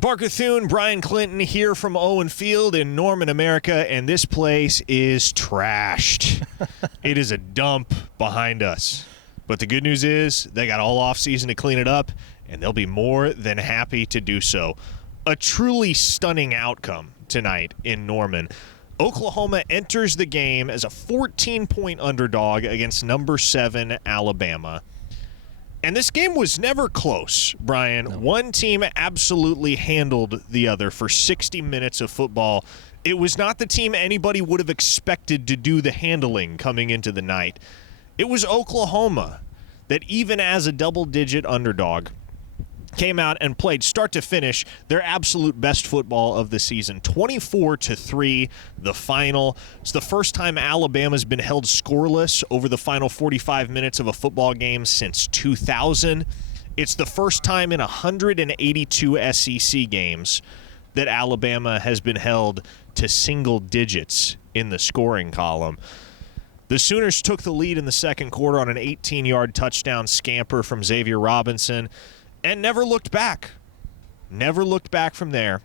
Parker Thune, Brian Clinton here from Owen Field in Norman, America, and this place is trashed. It is a dump behind us. But the good news is they got all offseason to clean it up, and they'll be more than happy to do so. A truly stunning outcome tonight in Norman. Oklahoma enters the game as a 14-point underdog against number 7 Alabama. And this game was never close, Brian. No. One team absolutely handled the other for 60 minutes of football. It was not the team anybody would have expected to do the handling coming into the night. It was Oklahoma that, even as a double-digit underdog, came out and played start to finish their absolute best football of the season. 24-3, the final. It's the first time Alabama's been held scoreless over the final 45 minutes of a football game since 2000. It's the first time in 182 SEC games that Alabama has been held to single digits in the scoring column. The Sooners took the lead in the second quarter on an 18-yard touchdown scamper from Xavier Robinson, and never looked back. Never looked back from there.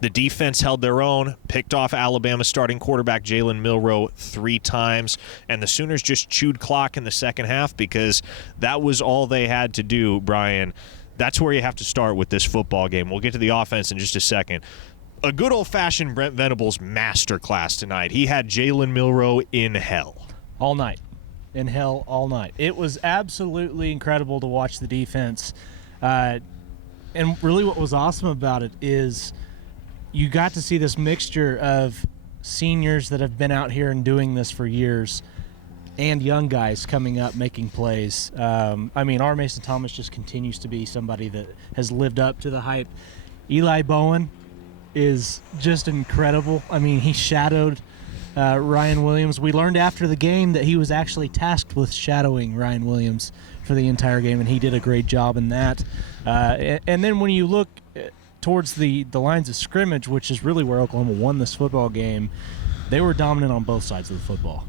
The defense held their own, picked off Alabama starting quarterback Jalen Milroe 3 times, and the Sooners just chewed clock in the second half because that was all they had to do, Brian. That's where you have to start with this football game. We'll get to the offense in just a second. A good old-fashioned Brent Venables masterclass tonight. He had Jalen Milroe in hell. All night. In hell all night. It was absolutely incredible to watch the defense. And really what was awesome about it is you got to see this mixture of seniors that have been out here and doing this for years and young guys coming up making plays. R. Mason Thomas just continues to be somebody that has lived up to the hype. Eli Bowen is just incredible. He shadowed Ryan Williams. We learned after the game that he was actually tasked with shadowing Ryan Williams for the entire game, and he did a great job in that. And then when you look towards the lines of scrimmage, which is really where Oklahoma won this football game, they were dominant on both sides of the football.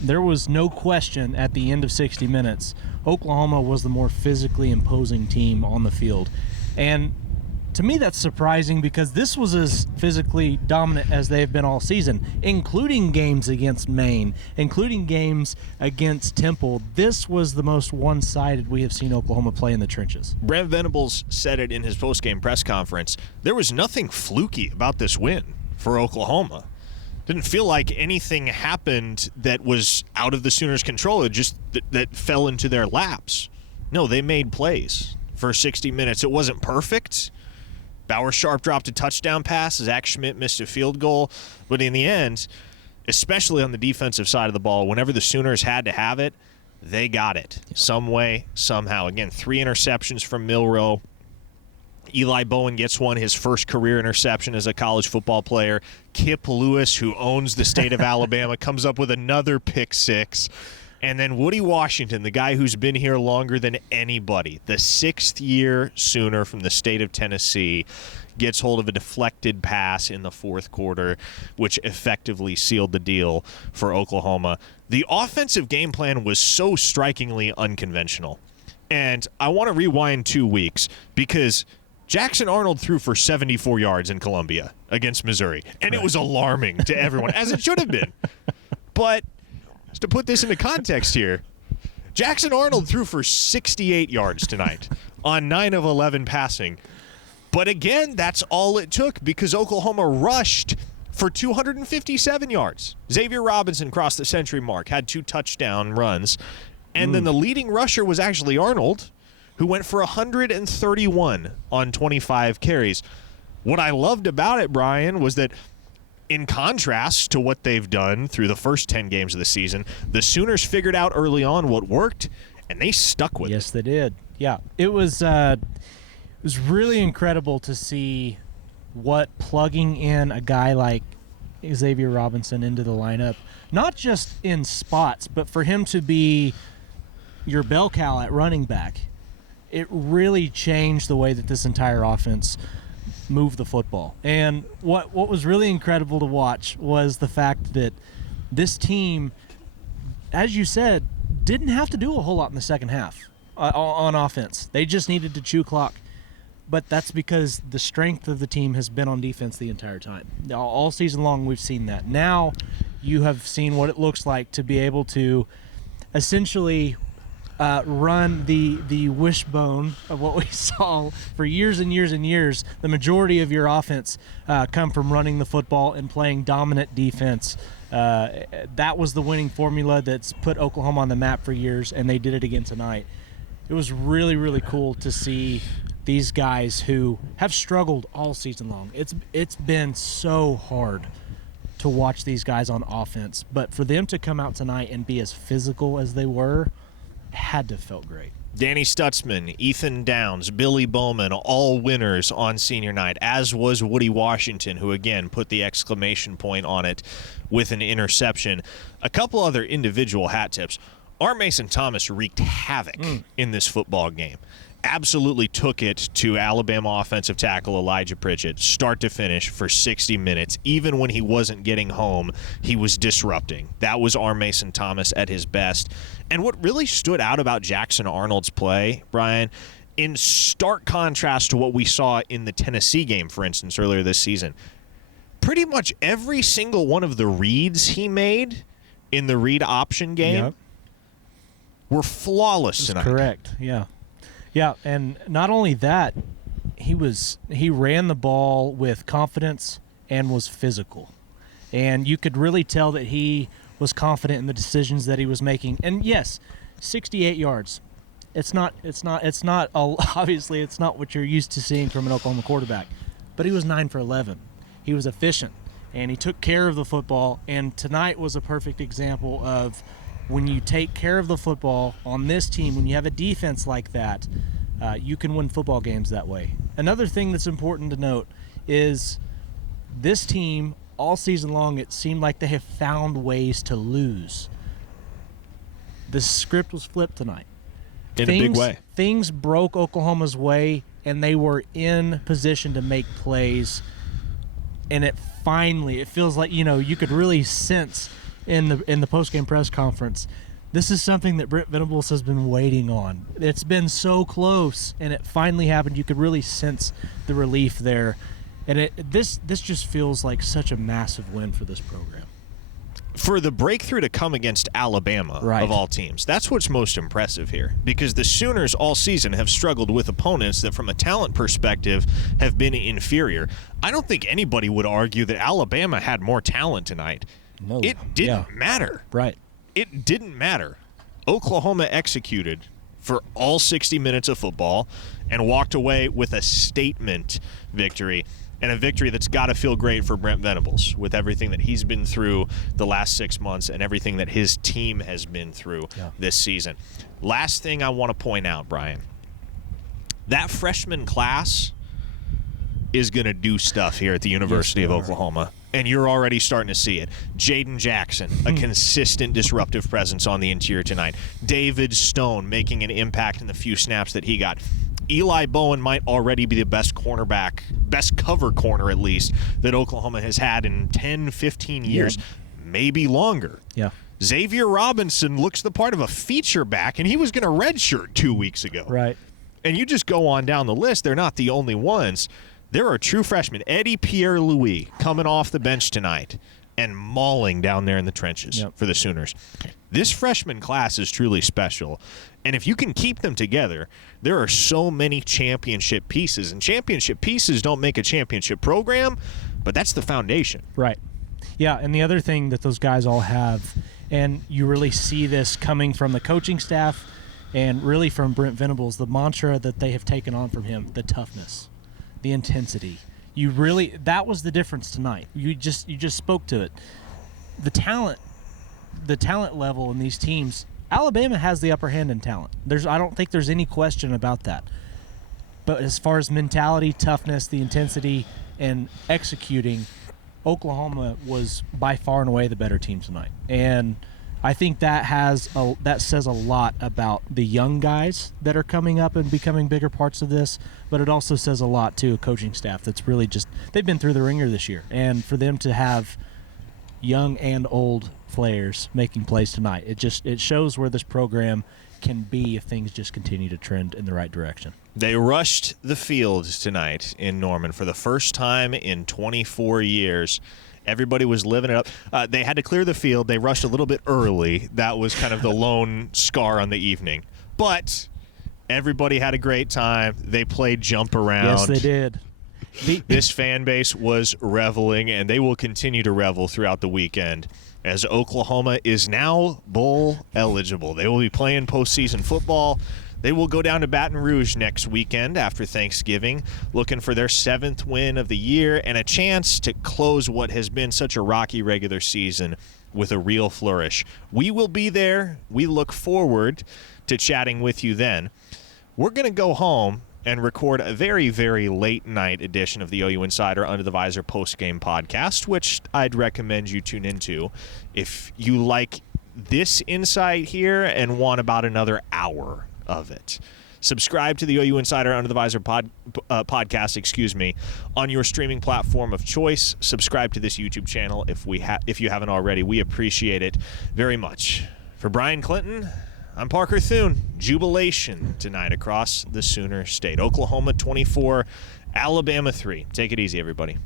There was no question at the end of 60 minutes, Oklahoma was the more physically imposing team on the field. And to me, that's surprising because this was as physically dominant as they've been all season, including games against Maine, including games against Temple. This was the most one-sided we have seen Oklahoma play in the trenches. Brent Venables said it in his postgame press conference. There was nothing fluky about this win for Oklahoma. Didn't feel like anything happened that was out of the Sooners' control. It just that fell into their laps. No, they made plays for 60 minutes. It wasn't perfect. Bauer Sharp dropped a touchdown pass. Zach Schmidt missed a field goal. But in the end, especially on the defensive side of the ball, whenever the Sooners had to have it, they got it some way, somehow. Again, 3 interceptions from Milroe. Eli Bowen gets one, his first career interception as a college football player. Kip Lewis, who owns the state of Alabama, comes up with another pick 6. And then Woody Washington, the guy who's been here longer than anybody, the 6th-year Sooner from the state of Tennessee, gets hold of a deflected pass in the fourth quarter, which effectively sealed the deal for Oklahoma. The offensive game plan was so strikingly unconventional. And I want to rewind 2 weeks because Jackson Arnold threw for 74 yards in Columbia against Missouri, and it was alarming to everyone, as it should have been. But just to put this into context here, Jackson Arnold threw for 68 yards tonight on 9 of 11 passing. But again, that's all it took because Oklahoma rushed for 257 yards. Xavier Robinson crossed the century mark, had 2 touchdown runs. And then the leading rusher was actually Arnold, who went for 131 on 25 carries. What I loved about it, Brian, was that in contrast to what they've done through the first 10 games of the season, the Sooners figured out early on what worked, and they stuck with it. Yes, they did. Yeah, it was really incredible to see what plugging in a guy like Xavier Robinson into the lineup, not just in spots, but for him to be your bell cow at running back, it really changed the way that this entire offense move the football. And what was really incredible to watch was the fact that this team, as you said, didn't have to do a whole lot in the second half on offense. They just needed to chew clock. but that's because the strength of the team has been on defense the entire time. All season long, we've seen that. Now you have seen what it looks like to be able to essentially run the wishbone of what we saw for years and years and years. The majority of your offense come from running the football and playing dominant defense. That was the winning formula that's put Oklahoma on the map for years, and they did it again tonight. It was really, really cool to see these guys who have struggled all season long. It's been so hard to watch these guys on offense, but for them to come out tonight and be as physical as they were, had to have felt great. Danny Stutzman, Ethan Downs, Billy Bowman, all winners on senior night, as was Woody Washington, who again put the exclamation point on it with an interception. A couple other individual hat tips. R. Mason Thomas wreaked havoc in this football game. Absolutely took it to Alabama offensive tackle Elijah Pritchett, start to finish for 60 minutes. Even when he wasn't getting home, he was disrupting. That was R. Mason Thomas at his best. And what really stood out about Jackson Arnold's play, Brian, in stark contrast to what we saw in the Tennessee game, for instance, earlier this season, pretty much every single one of the reads he made in the read option game were flawless tonight. Correct, yeah. Yeah, and not only that, he ran the ball with confidence and was physical. And you could really tell that he was confident in the decisions that he was making. And yes, 68 yards. Obviously it's not what you're used to seeing from an Oklahoma quarterback. But he was 9 for 11. He was efficient and he took care of the football, and tonight was a perfect example of when you take care of the football on this team, when you have a defense like that, you can win football games that way. Another thing that's important to note is this team, all season long, it seemed like they have found ways to lose. The script was flipped tonight. In a big way. Things broke Oklahoma's way, and they were in position to make plays. And it feels like, you could really sense in the post-game press conference, this is something that Brent Venables has been waiting on. It's been so close, and it finally happened. You could really sense the relief there. And this just feels like such a massive win for this program. For the breakthrough to come against Alabama, of all teams, that's what's most impressive here. Because the Sooners all season have struggled with opponents that, from a talent perspective, have been inferior. I don't think anybody would argue that Alabama had more talent tonight. No. It didn't matter. Right. It didn't matter. Oklahoma executed for all 60 minutes of football and walked away with a statement victory, and a victory that's got to feel great for Brent Venables with everything that he's been through the last 6 months and everything that his team has been through this season. Last thing I want to point out, Brian, that freshman class is going to do stuff here at the University of Oklahoma. And you're already starting to see it. Jaden Jackson, a consistent disruptive presence on the interior tonight. David Stone making an impact in the few snaps that he got. Eli Bowen might already be the best cornerback, best cover corner at least, that Oklahoma has had in 10, 15 years, maybe longer. Yeah. Xavier Robinson looks the part of a feature back, and he was going to redshirt 2 weeks ago. Right. And you just go on down the list. They're not the only ones. There are true freshmen. Eddie Pierre-Louis coming off the bench tonight and mauling down there in the trenches for the Sooners. This freshman class is truly special. And if you can keep them together, there are so many championship pieces. And championship pieces don't make a championship program, but that's the foundation. Right. Yeah, and the other thing that those guys all have, and you really see this coming from the coaching staff and really from Brent Venables, the mantra that they have taken on from him, the toughness, the intensity. That was the difference tonight. You just spoke to it. The talent level in these teams, Alabama has the upper hand in talent. I don't think there's any question about that. But as far as mentality, toughness, the intensity, and executing, Oklahoma was by far and away the better team tonight. And I think that says a lot about the young guys that are coming up and becoming bigger parts of this, but it also says a lot to a coaching staff that's really they've been through the ringer this year. And for them to have young and old players making plays tonight, it shows where this program can be if things just continue to trend in the right direction. They rushed the field tonight in Norman for the first time in 24 years. Everybody was living it up. They had to clear the field. They rushed a little bit early. That was kind of the lone scar on the evening. But everybody had a great time. They played jump around. Yes, they did. This fan base was reveling, and they will continue to revel throughout the weekend as Oklahoma is now bowl eligible. They will be playing postseason football. They will go down to Baton Rouge next weekend after Thanksgiving, looking for their 7th win of the year and a chance to close what has been such a rocky regular season with a real flourish. We will be there. We look forward to chatting with you then. We're going to go home and record a very, very late night edition of the OU Insider Under the Visor post-game podcast, which I'd recommend you tune into if you like this insight here and want about another hour of it. Subscribe to the OU Insider Under the Visor podcast, on your streaming platform of choice. Subscribe to this YouTube channel if you haven't already. We appreciate it very much. For Brian Clinton, I'm Parker Thune. Jubilation tonight across the Sooner State. Oklahoma 24, Alabama 3. Take it easy, everybody.